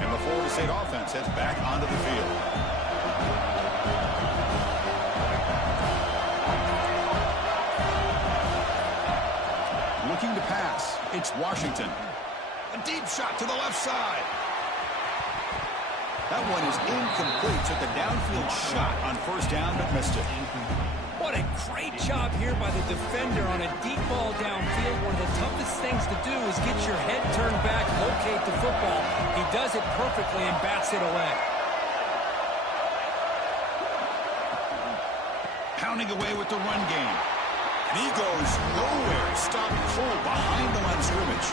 And the Florida State offense heads back onto the field. Looking to pass. It's Washington. A deep shot to the left side. That one is incomplete. Took a downfield shot on first down, but missed it. What a great job here by the defender on a deep ball downfield. One of the toughest things to do is get your head turned back, locate the football. He does it perfectly and bats it away. Pounding away with the run game. And he goes nowhere. Stopped cold behind the line of scrimmage.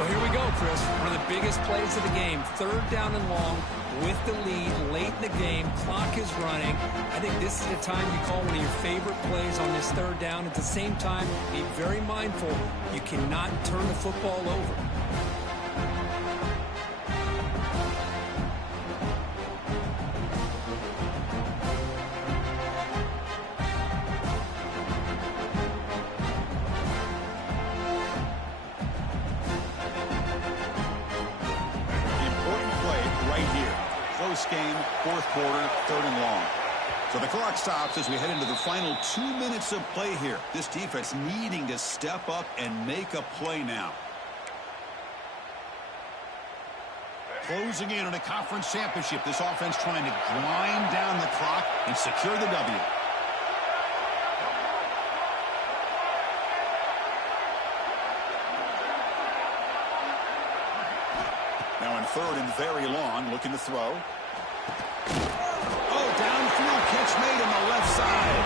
Well, here we go, Chris. One of the biggest plays of the game. Third down and long with the lead late in the game. Clock is running. I think this is the time you call one of your favorite plays on this third down. At the same time, be very mindful. You cannot turn the football over. Game, fourth quarter, third and long. So the clock stops as we head into the final 2 minutes of play here. This defense needing to step up and make a play now. Closing in on a conference championship. This offense trying to grind down the clock and secure the W. third and very long, looking to throw. Oh, downfield catch made on the left side.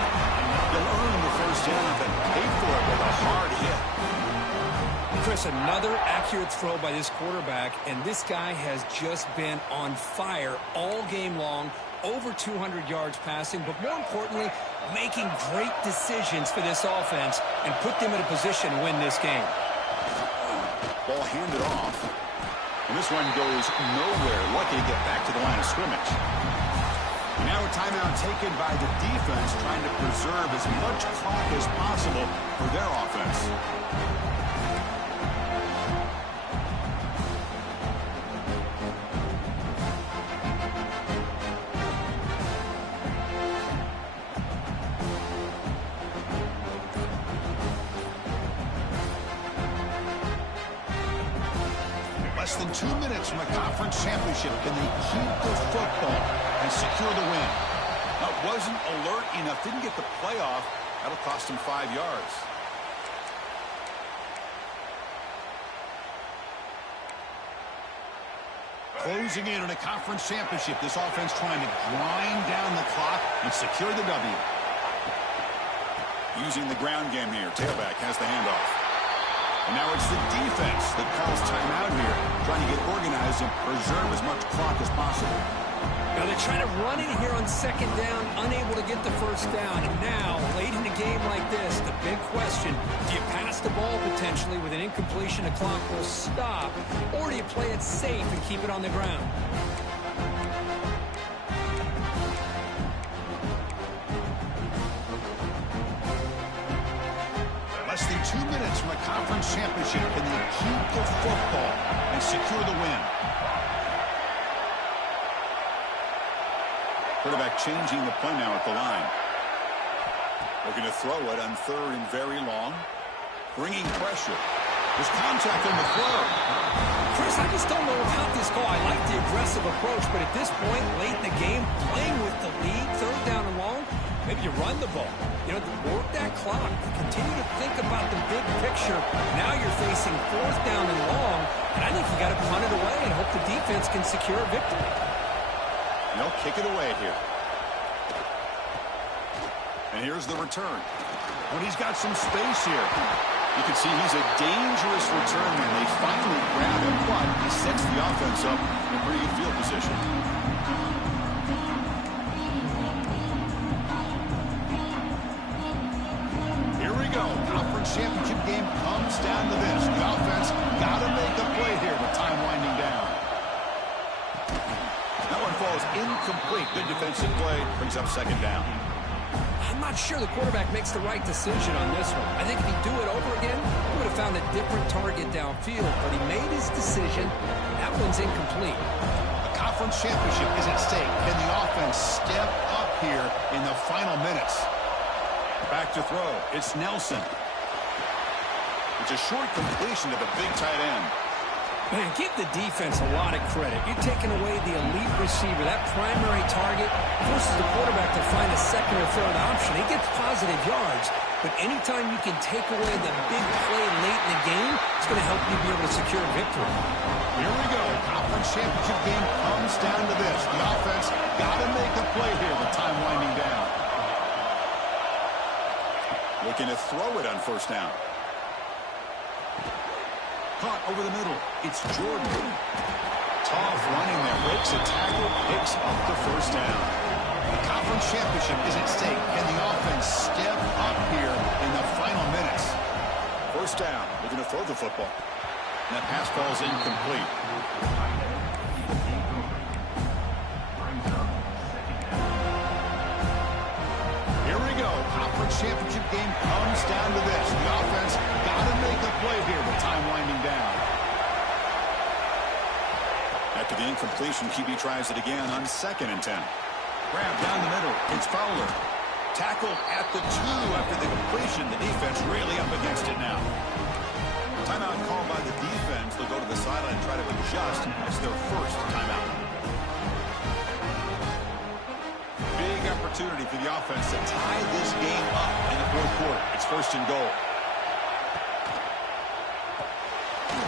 They'll earn the first down, but pay for it with a hard hit. Chris, another accurate throw by this quarterback, and this guy has just been on fire all game long. Over 200 yards passing, but more importantly, making great decisions for this offense and put them in a position to win this game. Ball handed off. And this one goes nowhere. Lucky to get back to the line of scrimmage. And now a timeout taken by the defense, trying to preserve as much clock as possible for their offense. Less than 2 minutes from a conference championship. Can they keep the football and secure the win? Wasn't alert enough. Didn't get the playoff. That'll cost him 5 yards. Closing in on a conference championship. This offense trying to grind down the clock and secure the W. Using the ground game here. Tailback has the handoff. And now it's the defense that calls timeout here, trying to get organized and preserve as much clock as possible. Now they're trying to run it here on second down, unable to get the first down. And now, late in a game like this, the big question, do you pass the ball potentially with an incompletion, the clock will stop, or do you play it safe and keep it on the ground? Less than 2 minutes from a conference championship. Can they keep the football and secure the win? Quarterback changing the play now at the line. Looking to throw it on third and very long. Bringing pressure. There's contact on the throw. Chris, I just don't know about this call. I like the aggressive approach, but at this point, late in the game, playing with the lead, third down and long, maybe you run the ball. You know, work that clock. Continue to think about the big picture. Now you're facing fourth down and long, and I think you got to punt it away and hope the defense can secure a victory. They'll kick it away here. And here's the return. When he's got some space here. You can see he's a dangerous return man. They finally grab him, but he sets the offense up in a pretty good field position. Here we go. Conference championship game comes down to this. The offense got to make a play here with time winding down. That one falls incomplete. Good defensive play. Brings up second down. I'm not sure the quarterback makes the right decision on this one. I think if he'd do it over again, he would have found a different target downfield, but he made his decision. That one's incomplete. A conference championship is at stake. Can the offense step up here in the final minutes? Back to throw. It's Nelson. It's a short completion to the big tight end. Man, give the defense a lot of credit. You're taking away the elite receiver, that primary target, forces the quarterback to find a second or third option. He gets positive yards, but anytime you can take away the big play late in the game, it's going to help you be able to secure a victory. Here we go. Conference championship game comes down to this. The offense got to make a play here with time winding down. Looking to throw it on first down. Caught over the middle. It's Jordan. Tough running there. Breaks a tackle. Picks up the first down. The conference championship is at stake. Can the offense step up here in the final minutes? First down. Looking to throw the football. And that pass falls incomplete. Here we go. Conference championship game comes down to this. The offense got to make a play here with time winding down. After the incompletion, QB tries it again on 2nd and 10. Grab down the middle. It's Fowler. Tackle at the 2 after the completion. The defense really up against it now. Timeout called by the defense. They'll go to the sideline and try to adjust. It's their first timeout. Big opportunity for the offense to tie this game up in the fourth quarter. It's first and goal.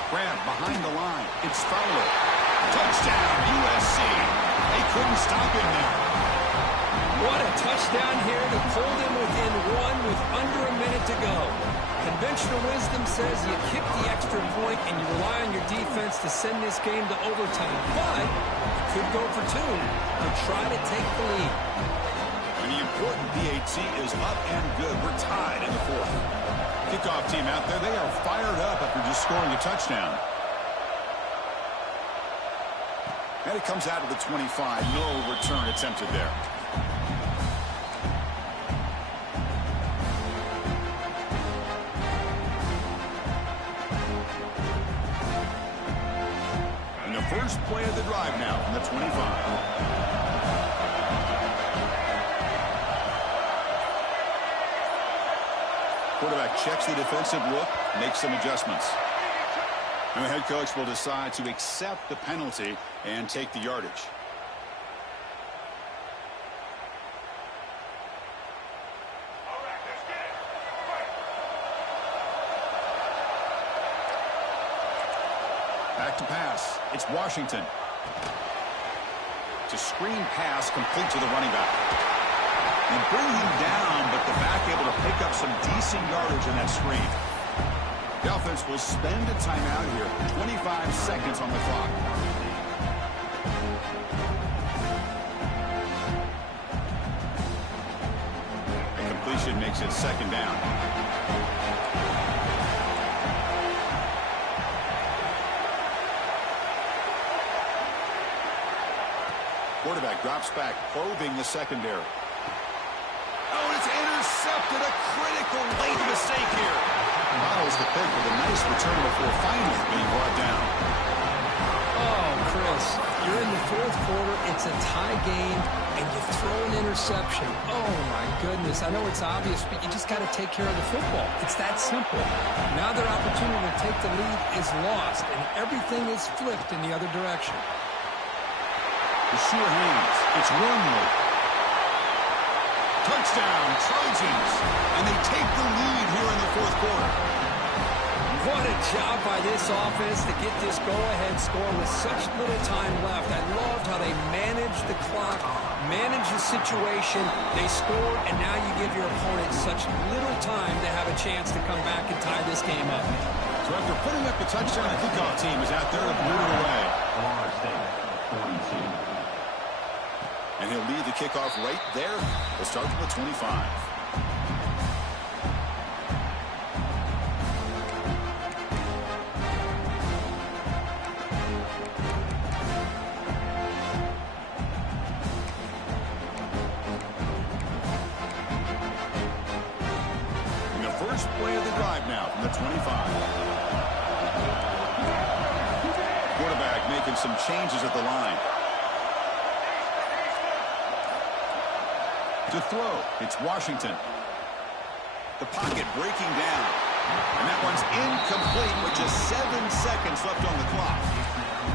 Grab behind the line. It's Fowler. Touchdown, USC. They couldn't stop him there. What a touchdown here to pull them within one with under a minute to go. Conventional wisdom says you kick the extra point and you rely on your defense to send this game to overtime. But you could go for two or try to take the lead. And the important PAT is up and good. We're tied in the fourth. Kickoff team out there, they are fired up after just scoring a touchdown. And it comes out of the 25. No return attempted there. And the first play of the drive now from the 25. Quarterback checks the defensive look, makes some adjustments. And the head coach will decide to accept the penalty and take the yardage. Back to pass. It's Washington. It's a screen pass complete to the running back. And bring him down, but the back able to pick up some decent yardage in that screen. The offense will spend a timeout here. 25 seconds on the clock. The completion makes it second down. Quarterback drops back, probing the secondary. Oh, and it's intercepted. A critical late mistake here. Bottles the pick with a nice return before finally being brought down. Oh, Chris, you're in the fourth quarter. It's a tie game, and you throw an interception. Oh, my goodness. I know it's obvious, but you just got to take care of the football. It's that simple. Now their opportunity to take the lead is lost, and everything is flipped in the other direction. The sure hands. It's Wormley. Touchdown, Trojans. And they take the lead here in the fourth quarter. What a job by this offense to get this go-ahead score with such little time left. I loved how they managed the clock, managed the situation. They scored, and now you give your opponent such little time to have a chance to come back and tie this game up. So after putting up the touchdown, the kickoff team is out there to boot it away. Ohio State, 42. And he'll lead the kickoff right there. We'll start from the 25. And the first play of the drive now from the 25. Quarterback making some changes at the line. To throw, it's Washington. The pocket breaking down. And that one's incomplete with just 7 seconds left on the clock.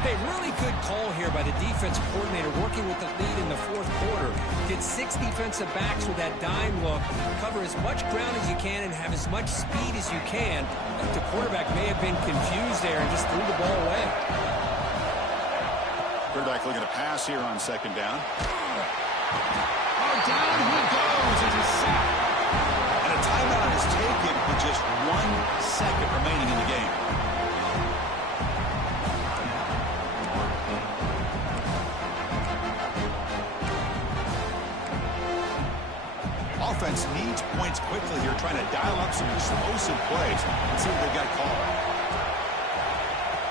Hey, really good call here by the defensive coordinator working with the lead in the fourth quarter. Get 6 defensive backs with that dime look. Cover as much ground as you can and have as much speed as you can. The quarterback may have been confused there and just threw the ball away. Quarterback looking to pass here on second down. Down he goes. It's a sack. And a timeout is taken with just 1 second remaining in the game. Offense needs points quickly here, trying to dial up some explosive plays. Let's see what they've got called.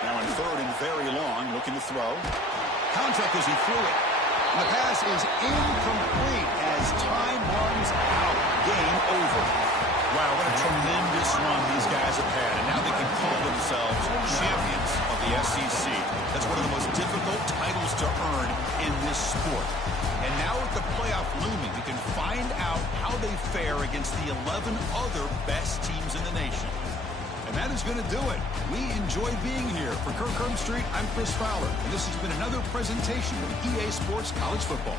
Now in third and very long, looking to throw. Contact as he threw it. And the pass is incomplete as time runs out. Game over. Wow, what a tremendous run these guys have had. And now they can call themselves champions of the SEC. That's one of the most difficult titles to earn in this sport. And now with the playoff looming, we can find out how they fare against the 11 other best teams in the nation. And that is going to do it. We enjoy being here. For Kirk Street, I'm Chris Fowler. And this has been another presentation of EA Sports College Football.